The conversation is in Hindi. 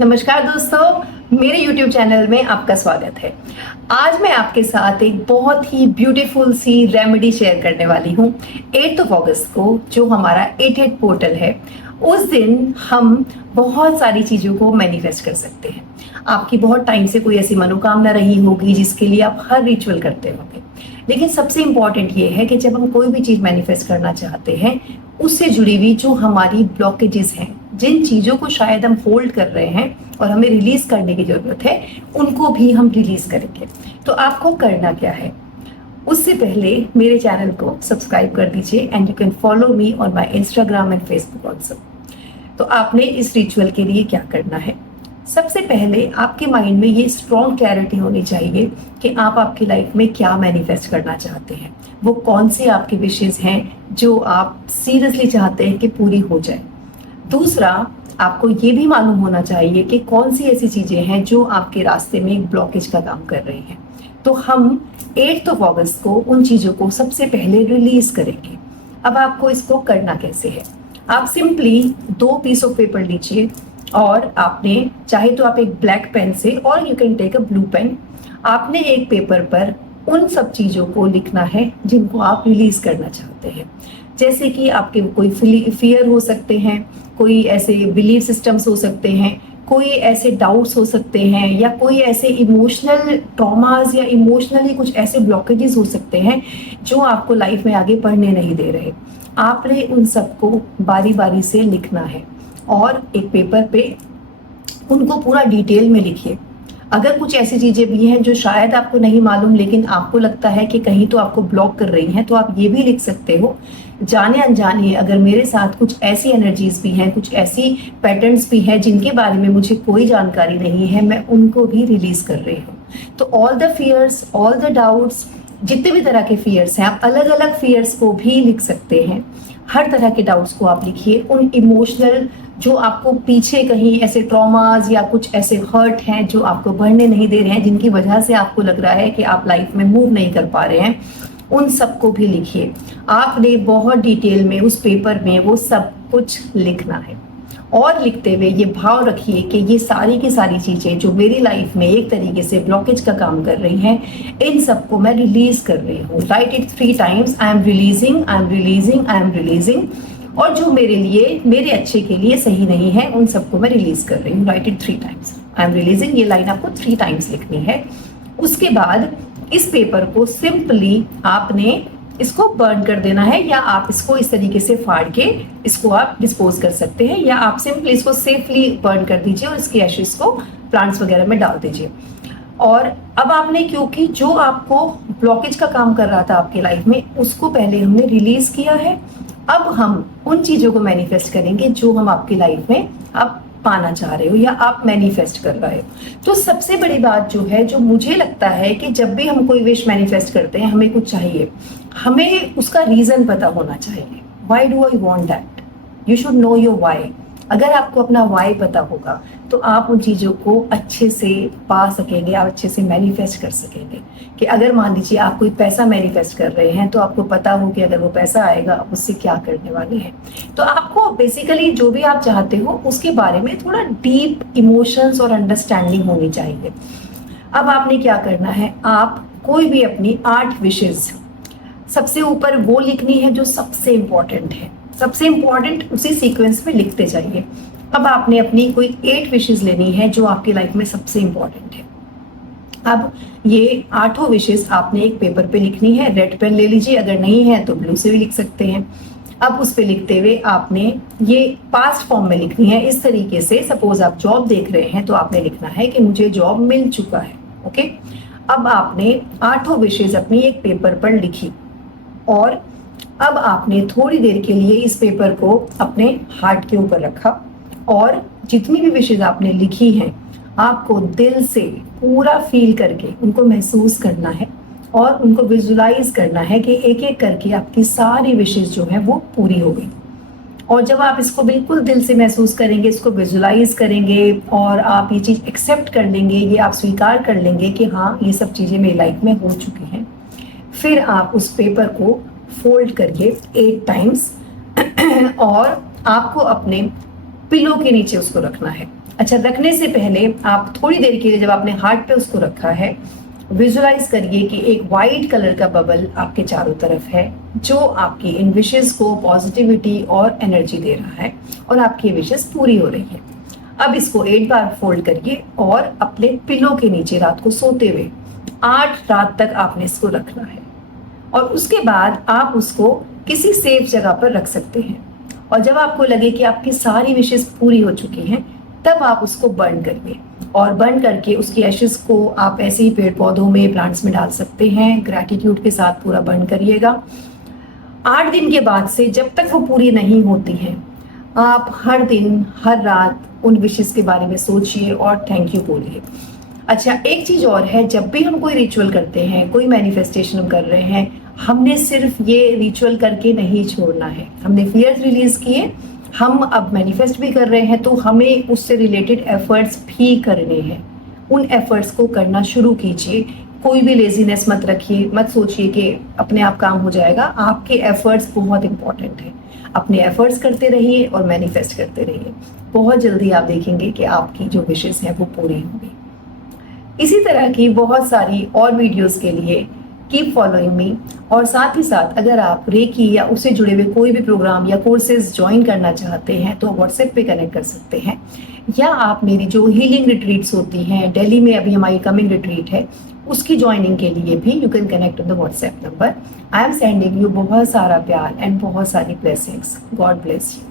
नमस्कार दोस्तों, मेरे YouTube चैनल में आपका स्वागत है। आज मैं आपके साथ एक बहुत ही ब्यूटीफुल सी रेमेडी शेयर करने वाली हूँ। 8 अगस्त को जो हमारा 88 पोर्टल है, उस दिन हम बहुत सारी चीज़ों को मैनिफेस्ट कर सकते हैं। आपकी बहुत टाइम से कोई ऐसी मनोकामना रही होगी जिसके लिए आप हर रिचुअल करते होंगे, लेकिन सबसे इम्पॉर्टेंट ये है कि जब हम कोई भी चीज़ मैनिफेस्ट करना चाहते हैं, उससे जुड़ी हुई जो हमारी ब्लॉकेजेस हैं, जिन चीज़ों को शायद हम होल्ड कर रहे हैं और हमें रिलीज करने की ज़रूरत है, उनको भी हम रिलीज करेंगे। तो आपको करना क्या है? उससे पहले मेरे चैनल को सब्सक्राइब कर दीजिए and you can follow me on my Instagram and Facebook also. तो आपने इस रिचुअल के लिए क्या करना है? सबसे पहले आपके माइंड में ये स्ट्रॉन्ग क्लैरिटी होनी चाहिए कि आप आपकी लाइफ में क्या मैनिफेस्ट करना चाहते हैं। वो कौन सी आपकी विशेष हैं जो आप सीरियसली चाहते हैं कि पूरी हो जाए। दूसरा, आपको ये भी मालूम होना चाहिए कि कौन सी ऐसी चीज़ें हैं जो आपके रास्ते में एक ब्लॉकेज का काम कर रही हैं। तो हम 8 अगस्त को उन चीज़ों को सबसे पहले रिलीज करेंगे। अब आपको इसको करना कैसे है? आप सिंपली 2 पीस ऑफ पेपर लीजिए और आपने चाहे तो आप एक ब्लैक पेन से और you can take a blue pen, आपने एक पेपर पर उन सब चीज़ों को लिखना है जिनको आप रिलीज करना चाहते हैं। जैसे कि आपके कोई फियर हो सकते हैं, कोई ऐसे बिलीफ सिस्टम्स हो सकते हैं, कोई ऐसे डाउट्स हो सकते हैं, या कोई ऐसे इमोशनल ट्रॉमास या इमोशनली कुछ ऐसे ब्लॉकेजेस हो सकते हैं जो आपको लाइफ में आगे बढ़ने नहीं दे रहे। आपने उन सबको बारी बारी से लिखना है और एक पेपर पे उनको पूरा डिटेल में लिखिए। अगर कुछ ऐसी चीज़ें भी हैं जो शायद आपको नहीं मालूम लेकिन आपको लगता है कि कहीं तो आपको ब्लॉक कर रही हैं, तो आप ये भी लिख सकते हो, जाने अनजाने अगर मेरे साथ कुछ ऐसी एनर्जीज भी हैं, कुछ ऐसी पैटर्न्स भी हैं जिनके बारे में मुझे कोई जानकारी नहीं है, मैं उनको भी रिलीज कर रही हूँ। तो all the fears, all the doubts, जितने भी तरह के फियर्स हैं, आप अलग अलग फियर्स को भी लिख सकते हैं। हर तरह के डाउट्स को आप लिखिए। उन इमोशनल जो आपको पीछे कहीं ऐसे ट्रॉमास या कुछ ऐसे हर्ट हैं जो आपको बढ़ने नहीं दे रहे हैं, जिनकी वजह से आपको लग रहा है कि आप लाइफ में मूव नहीं कर पा रहे हैं, उन सबको भी लिखिए। आपने बहुत डिटेल में उस पेपर में वो सब कुछ लिखना है और लिखते हुए ये भाव रखिए कि ये सारी की सारी चीज़ें जो मेरी लाइफ में एक तरीके से ब्लॉकेज का काम कर रही हैं, इन सबको मैं रिलीज कर रही हूँ। Right it 3 times, I am releasing, I am releasing, I am releasing. और जो मेरे लिए, मेरे अच्छे के लिए सही नहीं है, उन सबको मैं रिलीज कर रही हूँ। Right it 3 times, I am releasing. ये लाइन आपको 3 टाइम्स लिखनी है। उसके बाद इस पेपर को सिंपली आपने इसको बर्न कर देना है, या आप इसको इस तरीके से फाड़ के इसको आप डिस्पोज कर सकते हैं, या आप सिंपली इसको सेफली बर्न कर दीजिए और इसकी एशेस को प्लांट्स वगैरह में डाल दीजिए। और अब आपने, क्योंकि जो आपको ब्लॉकेज का काम कर रहा था आपकी लाइफ में, उसको पहले हमने रिलीज किया है। अब हम उन चीज़ों को मैनिफेस्ट करेंगे जो हम आपकी लाइफ में आप पाना चाह रहे हो या आप मैनिफेस्ट कर रहे हो। तो सबसे बड़ी बात जो है, जो मुझे लगता है कि जब भी हम कोई विश मैनिफेस्ट करते हैं, हमें कुछ चाहिए, हमें उसका रीजन पता होना चाहिए। Why do I want that? You should know your why. अगर आपको अपना व्हाई पता होगा तो आप उन चीज़ों को अच्छे से पा सकेंगे, आप अच्छे से मैनिफेस्ट कर सकेंगे। कि अगर मान लीजिए आप कोई पैसा मैनिफेस्ट कर रहे हैं, तो आपको पता हो कि अगर वो पैसा आएगा आप उससे क्या करने वाले हैं। तो आपको बेसिकली जो भी आप चाहते हो उसके बारे में थोड़ा डीप इमोशंस और अंडरस्टैंडिंग होनी चाहिए। अब आपने क्या करना है, आप कोई भी अपनी 8 विशेज़ सबसे ऊपर वो लिखनी है जो सबसे इम्पॉर्टेंट है। सबसे इम्पॉर्टेंट उसी सीक्वेंस में लिखते जाइए। अब आपने अपनी कोई 8 विशेस लेनी है जो आपकी लाइफ में सबसे इम्पॉर्टेंट है। अब ये 8 विशेस आपने एक पेपर पे लिखनी है। रेड पेन ले लीजिए, अगर नहीं है तो ब्लू से भी लिख सकते हैं। अब उस पे लिखते हुए आपने ये पास्ट फॉर्म में लिखनी है। इस तरीके से, सपोज आप जॉब देख रहे हैं तो आपने लिखना है कि मुझे जॉब मिल चुका है। ओके, अब आपने 8 विशेस अपनी एक पेपर पर लिखी और अब आपने थोड़ी देर के लिए इस पेपर को अपने हार्ट के ऊपर रखा और जितनी भी विशेज आपने लिखी हैं, आपको दिल से पूरा फील करके उनको महसूस करना है और उनको विजुलाइज करना है कि एक एक करके आपकी सारी विशेज जो है वो पूरी हो गई। और जब आप इसको बिल्कुल दिल से महसूस करेंगे, इसको विजुलाइज करेंगे और आप ये चीज़ एक्सेप्ट कर लेंगे, ये आप स्वीकार कर लेंगे कि हाँ ये सब चीज़ें मेरी लाइफ में हो चुकी हैं, फिर आप उस पेपर को फोल्ड करके 8 टाइम्स और आपको अपने पिलो के नीचे उसको रखना है। अच्छा, रखने से पहले आप थोड़ी देर के लिए जब आपने हार्ट पे उसको रखा है, विजुअलाइज करिए कि एक वाइट कलर का बबल आपके चारों तरफ है जो आपकी इन विशेस को पॉजिटिविटी और एनर्जी दे रहा है और आपकी विशेस पूरी हो रही है। अब इसको 8 बार फोल्ड करिए और अपने पिलो के नीचे रात को सोते हुए 8 रात तक आपने इसको रखना है और उसके बाद आप उसको किसी सेफ जगह पर रख सकते हैं। और जब आपको लगे कि आपकी सारी विशेस पूरी हो चुकी हैं, तब आप उसको बर्न करिए और बर्न करके उसकी एशेस को आप ऐसे ही पेड़ पौधों में, प्लांट्स में डाल सकते हैं। ग्रैटिट्यूड के साथ पूरा बर्न करिएगा। 8 दिन के बाद से जब तक वो पूरी नहीं होती हैं, आप हर दिन हर रात उन विशेस के बारे में सोचिए और थैंक यू बोलिए। अच्छा, एक चीज और है, जब भी हम कोई रिचुअल करते हैं, कोई मैनिफेस्टेशन हम कर रहे हैं, हमने सिर्फ ये रिचुअल करके नहीं छोड़ना है। हमने फियर्स रिलीज किए, हम अब मैनिफेस्ट भी कर रहे हैं, तो हमें उससे रिलेटेड एफर्ट्स भी करने हैं। उन एफर्ट्स को करना शुरू कीजिए। कोई भी लेजीनेस मत रखिए, मत सोचिए कि अपने आप काम हो जाएगा। आपके एफर्ट्स बहुत इंपॉर्टेंट है। अपने एफर्ट्स करते रहिए और मैनिफेस्ट करते रहिए। बहुत जल्दी आप देखेंगे कि आपकी जो विशेस हैं वो पूरी होंगी। इसी तरह की बहुत सारी और वीडियोस के लिए कीप फॉलोइंग मी। और साथ ही साथ अगर आप रेकी या उससे जुड़े हुए कोई भी प्रोग्राम या कोर्सेज ज्वाइन करना चाहते हैं तो व्हाट्सएप पे कनेक्ट कर सकते हैं, या आप मेरी जो हीलिंग रिट्रीट्स होती हैं, दिल्ली में अभी हमारी कमिंग रिट्रीट है, उसकी ज्वाइनिंग के लिए भी you can connect on the WhatsApp number. I am sending you बहुत सारा प्यार एंड बहुत सारी ब्लेसिंग्स। God bless you.